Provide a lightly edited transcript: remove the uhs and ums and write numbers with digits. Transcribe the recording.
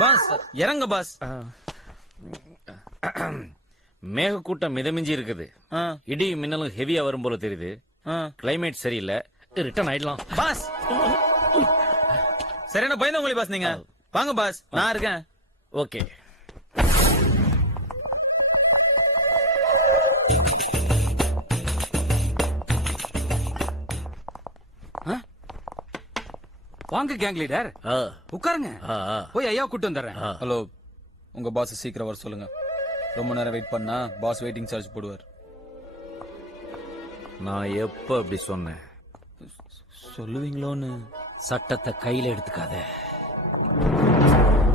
Pass இறங்க pass. மேக கூட்டம் மிதமிஞ்சி இருக்குது. இடி மின்னலும் ஹெவியா வரும் போல தெரியுது. கிளைமேட் சரியில்லை, ரிட்டர்ன் ஆயிடலாம். பாஸ் சரியான பயந்தவங்களே பாஸ். நீங்க வாங்க பாஸ், நான் இருக்கேன். ஓகே. வாங்க கேங் லீடர், உட்காருங்க. போய் ஐயா கூட்டு வந்துடுறேன். ஹலோ, உங்க பாஸ் சீக்கிரம் வர சொல்லுங்க. ரொம்ப நேரம் வெயிட் பண்ணா பாஸ் வெயிட்டிங் சார்ஜ் போடுவார். நான் எப்ப அப்படி சொன்னேன்? சொல்லுவீங்களோன்னு. சட்டத்தை கையில எடுத்துக்காத.